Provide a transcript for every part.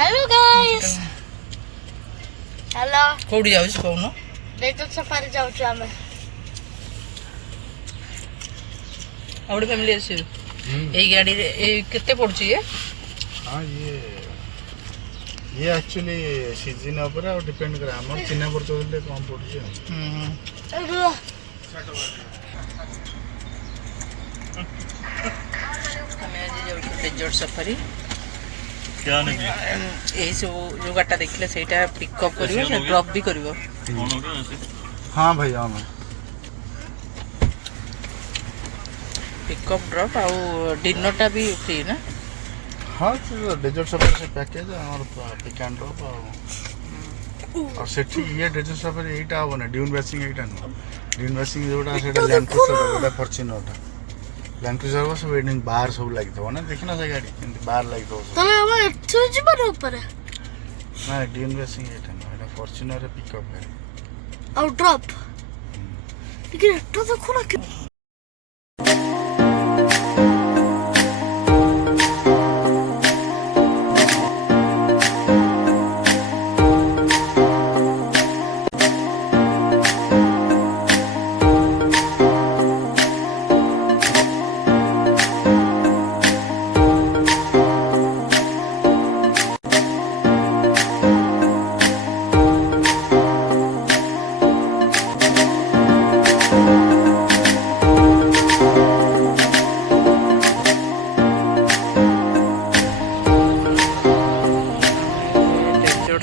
Hello guys hello कोडी जाउछ कोन desert safari जाउछ हम और फैमिली अछि ए गाड़ी रे ए केते पड़छ ये हां ये एक्चुअली सीजन ऊपर और डिपेंड करे हमर चिन्ना पर चलले कम पड़छ हमें आज जाउछ डेजर्ट सफारी क्या नहीं यही सब जो गाटा देखले सेटा पिकअप करिवो से ड्रॉप भी करिवो हां भाई हां पिकअप ड्रॉप आउ डिनर टा भी फ्री ना हां डेजर्ट सफारी से पैकेज और पिक एंड ड्रॉप और सेठी ये डेजर्ट सफारी एटा होने ड्यून बेसिंग एटा न ड्यून बेसिंग जोटा सेटा land cruiser Fortuner land cruiser वो सब एडिंग बाहर सब लागि थो ना देखिना से गाड़ी एंती बाहर लागि थो तले हम एथु जीवन ऊपर ना ड्यून बेसिंग एटा न एटा फॉर्च्यूनर पिकअप गाड़ी और ड्रॉप लेकिन एटा तो खोला के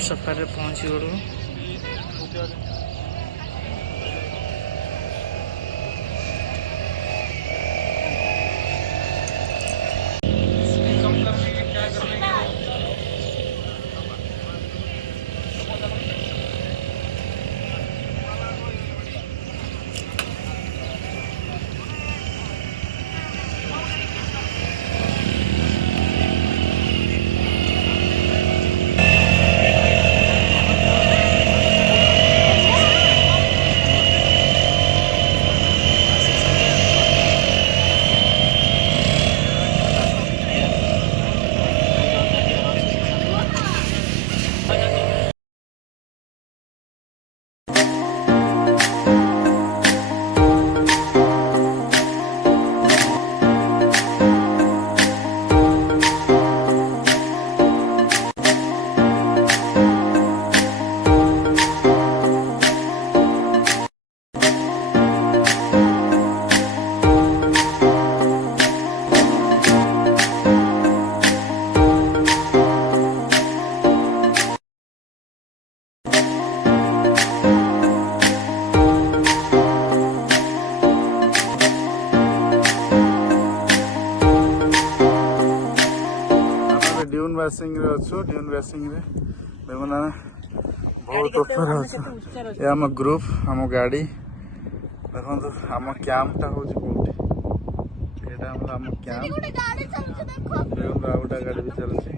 सफारी पहुंची गलु ड्यून बेसिंग रे अच्छो ड्यून बेसिंग रे बेमना बहुत ऊपर अच्छो ये हम ग्रुप हम गाड़ी देखो तो हम कैंप टा हो कोठी एटा हम कैंप गोटे गाड़ी चलछ देखो गोटा गाड़ी भी चलछि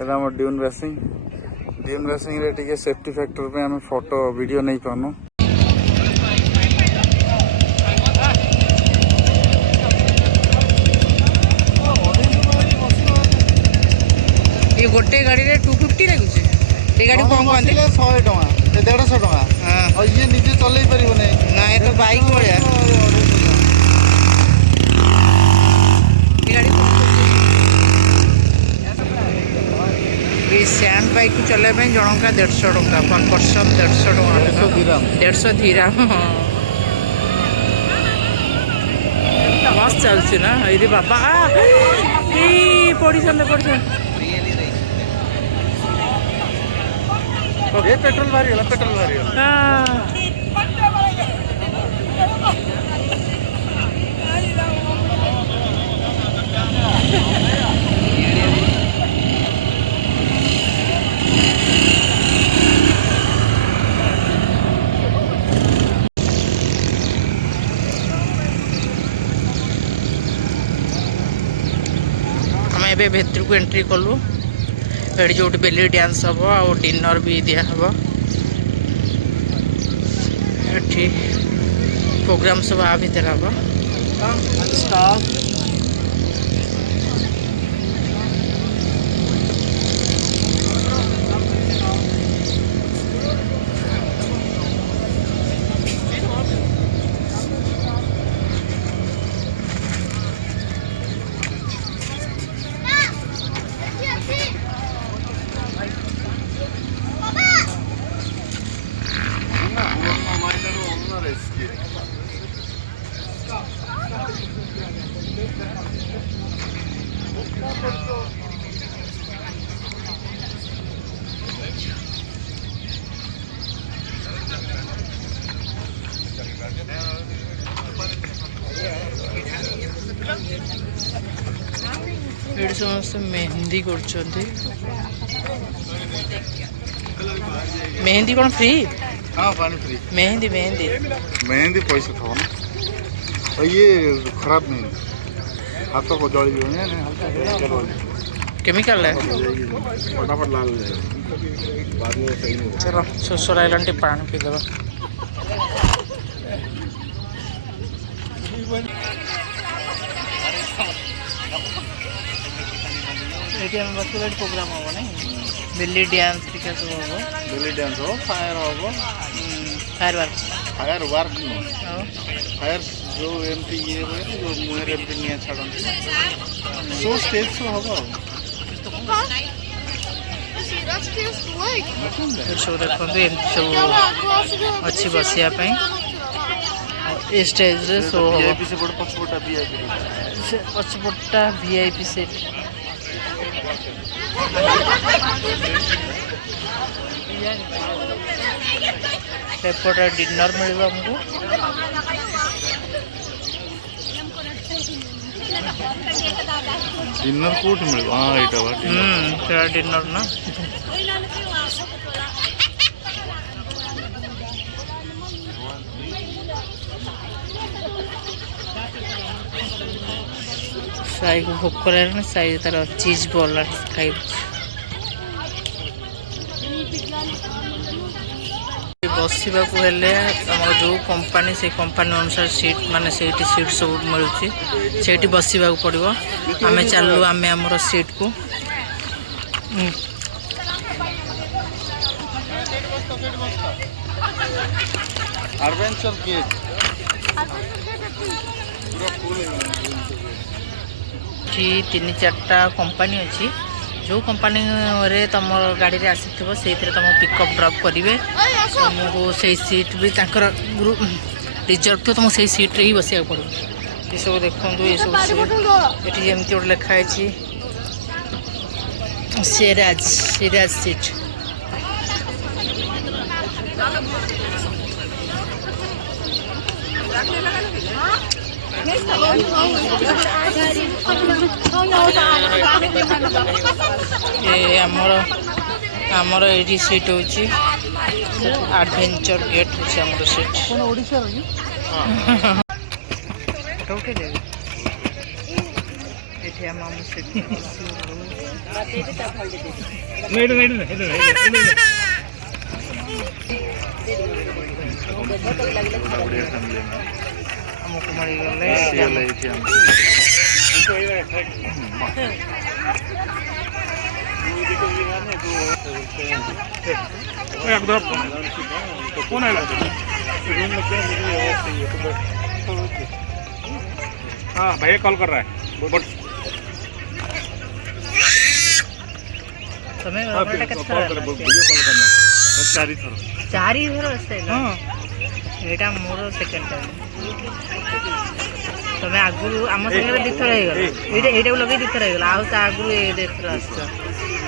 एटा हम ड्यून बेसिंग रे टिके सेफ्टी फैक्टर पे हम फोटो वीडियो नहीं पानो ये गोटे गाड़ी रे 250 लागुचे ए गाड़ी कोन कोन 100 टका 150 टका हां और ये निजे चलै परिबो नै ना ये तो बाइक भलिया ए गाड़ी ये सैंड बाइक को चले पे जनका 150 टका पर पर्सन 150 टका 150 धीराम मस्त चलछि ना अरे बाबा ई पड़ी ये पेट्रोल भारी होला हां हमें एबे भेतर को एंट्री कलु एडी जो बेली डांस हम और डिनर भी दिया हम एठी प्रोग्राम सब आ भीतर हम स्टाफ समस्त मेहंदी कर मेहंदी कौन फ्री हाँ पानी फ्री मेहंदी मेहंदी मेहंदी पैसा थो ना और ये खराब नहीं हाथों को जड़ी हुई है केमिकल है फटाफट लाल हो जाएगा बाद में सही नहीं चलो शोष लगे पानी पीदेव ये प्रोग्राम हम ना बेली डांस टिका सब हम बेली डांस हो फायर हो fire work fire work fire जो एमती ये हुए जो मुहर एमती निया छाड़न सो स्टेज सो होगा सब देखो सब अच्छी बसियापाई ये स्टेज शो वीआईपी से बड़ पछपटा वीआईपी पछपटा वीआईपी सेट सेपटे डिनर मिल हमको डिनर कोट मिल हाँ यहाँ डिनर ना साई को भोक कर साई तार चीज बॉल खाई बसवा को हेले जो कंपनी से कंपनी अनुसार सीट माने सीट सब मिलूँ से बसवा पड़ो आम चलू आम आमर सीट को एडवेंचर गेट तीन चार्टा कंपनी अच्छी जो कंपनी रे तुम गाड़ी रे आसी तुम तुम पिकअप ड्रॉप करेंगे तुमको से सीट भी रिजर्व तो तुम से सीट रे ही बसिया पड़ो ये सब देखो ये सब ये जमी गोटे लिखाई सिराज सीट ये आमर ये सीट हूँ एडवेंचर गेट हूँ आमर सीट उठे ये आम सीट हमको मरी गले हाँ भैया कॉल कर रहा है बट तुम्हें वीडियो कॉल करना चारि थर एटा मोर सेकेंड टाइम तुम आगुरी आम सागर दीथर हो लगे दीथर हो आगुरी थर आस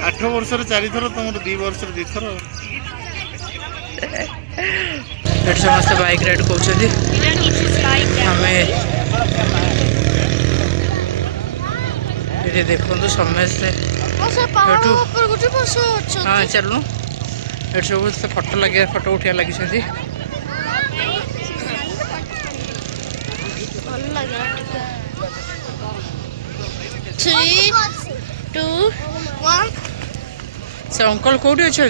8 वर्ष 4 थर तुम 2 वर्ष 2 थर समस्त बाइक राइड कहते ये देखो समस्ते हाँ चलू ये सब फोटो लगे फोटो उठा लगी 3, 2, 1 से अंकल कौटी अच्छा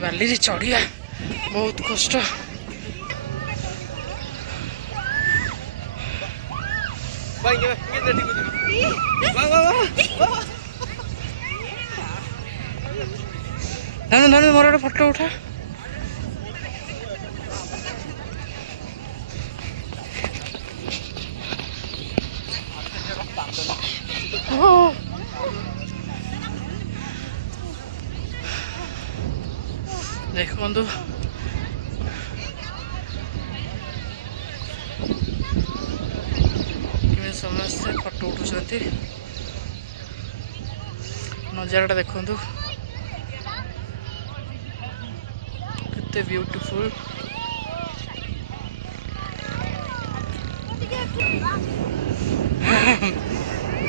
बाली चढ़िया बहुत कष्ट धनु धनु मोर गोटे फोटो उठा देखु समस्ते फोटो उठुंट नजारा देखु କେତେ ବ୍ୟୁଟିଫୁଲ୍।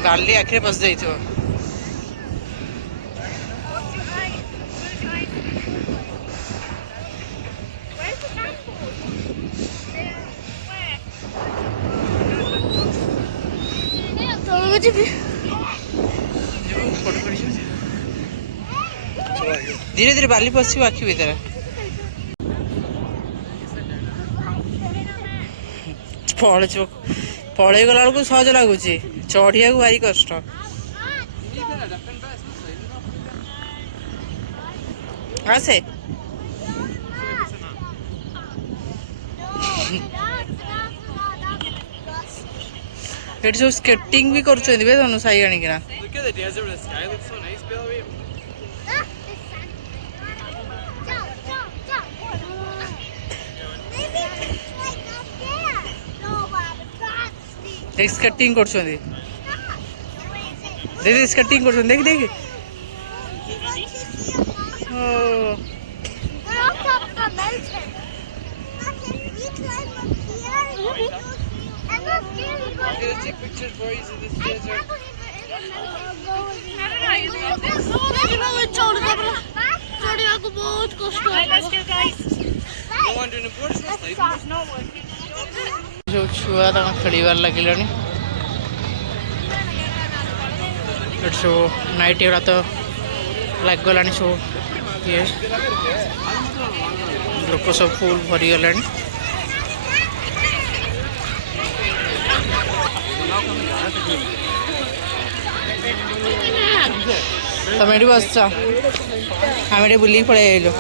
ବାଲି ଆଖିରେ ପଶି ଯାଇଥିବ। ତଳକୁ ଯିବି। ଧୀରେ ଧୀରେ ବାଲି ପଶିବ ଆଖି ଭିତରେ। ପଳେଇ ଗଲା ବେଳକୁ ସହଜ ଲାଗୁଛି, ଚଢିବାକୁ ଭାରି କଷ୍ଟ। ଆସେ ଏଠି ସବୁ ସ୍କେଟିଂ ବି କରୁଛନ୍ତି ବେ ଧନୁ ସାଇ ଆଣିକିନା। ସ୍କେଟିଂ କରୁଛନ୍ତି, ଦିଦି ସ୍କେଟିଂ କରୁଛନ୍ତି, ଦେଖି ଦେଖି। ଚଢିବାକୁ ବହୁତ କଷ୍ଟ। ଯୋଉ ଛୁଆ ତାଙ୍କ ଖେଳିବାର ଲାଗିଲାଣି। ଏଠି ସବୁ ନାଇଟ୍ ଗୁଡ଼ା ତ ଲାଗିଗଲାଣି ସବୁ ଇଏ, ଲୋକ ସବୁ ଫୁଲ୍ ଭରିଗଲାଣି। ତମେ ଏଠି ବସିଛ, ଆମେ ଏଠି ବୁଲିକି ପଳେଇ ଆଇଲୁ।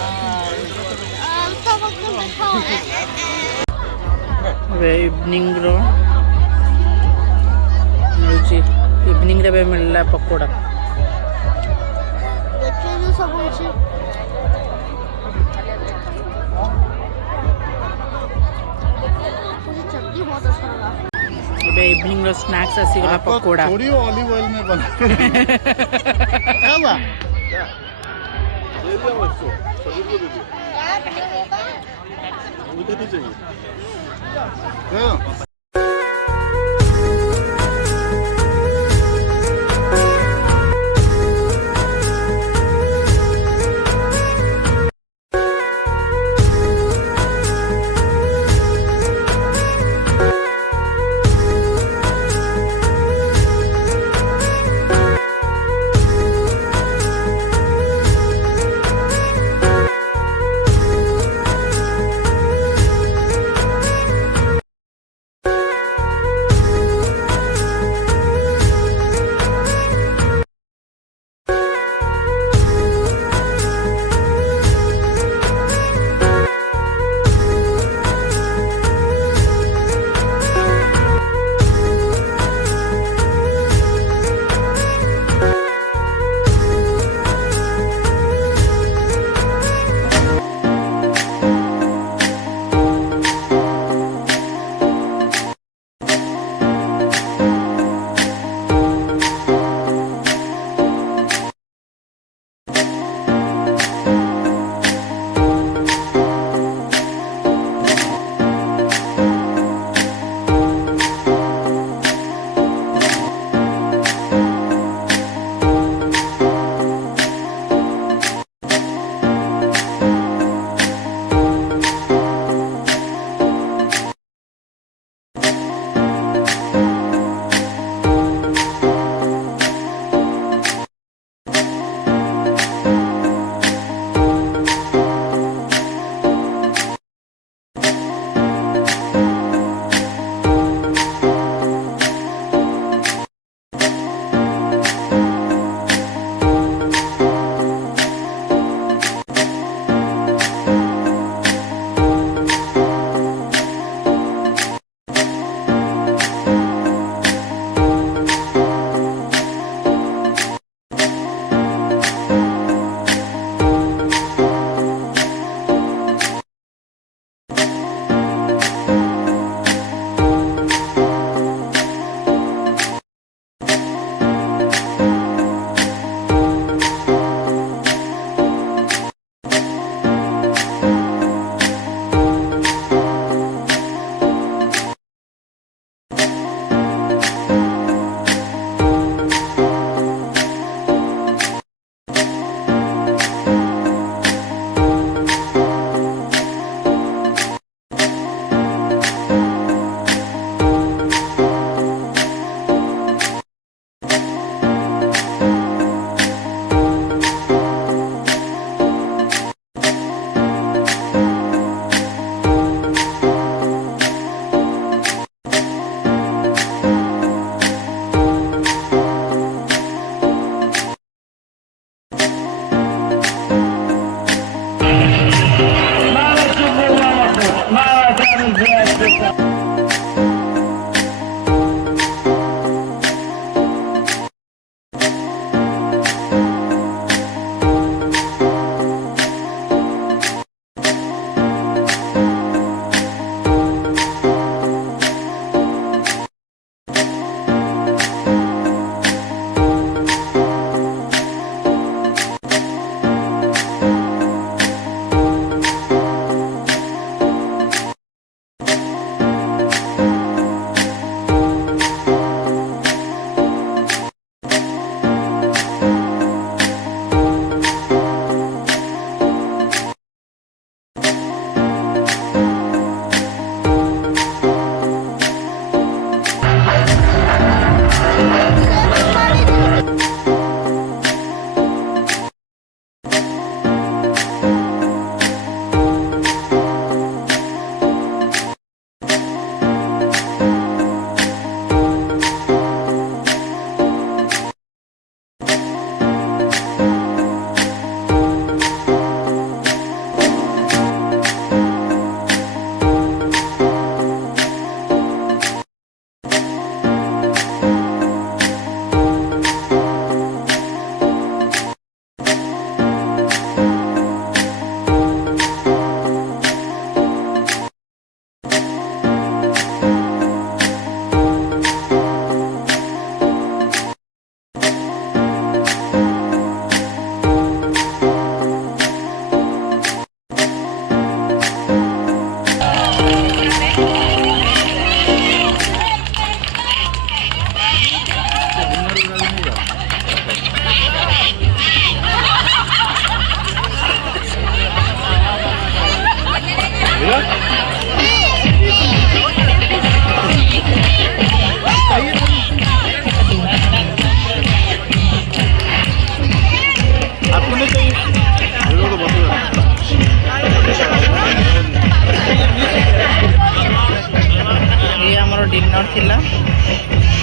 ଏବେ ଇଭିନିଂର ମିଳୁଛି, ଇଭିନିଂରେ ଏବେ ମିଳିଲା ପକୋଡ଼ା। ସବୁ ଅଛି। ଏବେ ଇଭିନିଂର ସ୍ନାକ୍ସ ଆସିଗଲା ପକୋଡ଼ା। थोड़ी ऑलिव ऑयल में बना क्या हुआ? दे दीजिए।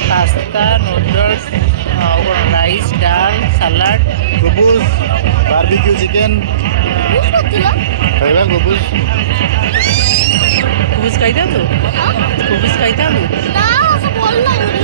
ପାସ୍ତା ନୁଡଲ୍ସ ଆଉ କ'ଣ ରାଇସ୍ ଡାଲ ସାଲାଡ଼ ଗୁବୁଜ ବାର୍ବିକ୍ୟୁ ଚିକେନ ଖାଇବା ଗୁବୁଜ କୁବୁଜ ଖାଇଥାନ୍ତୁ କୁବୁଜ ଖାଇଥାନ୍ତୁ ନା ସେ ଭଲ ଲାଗୁନି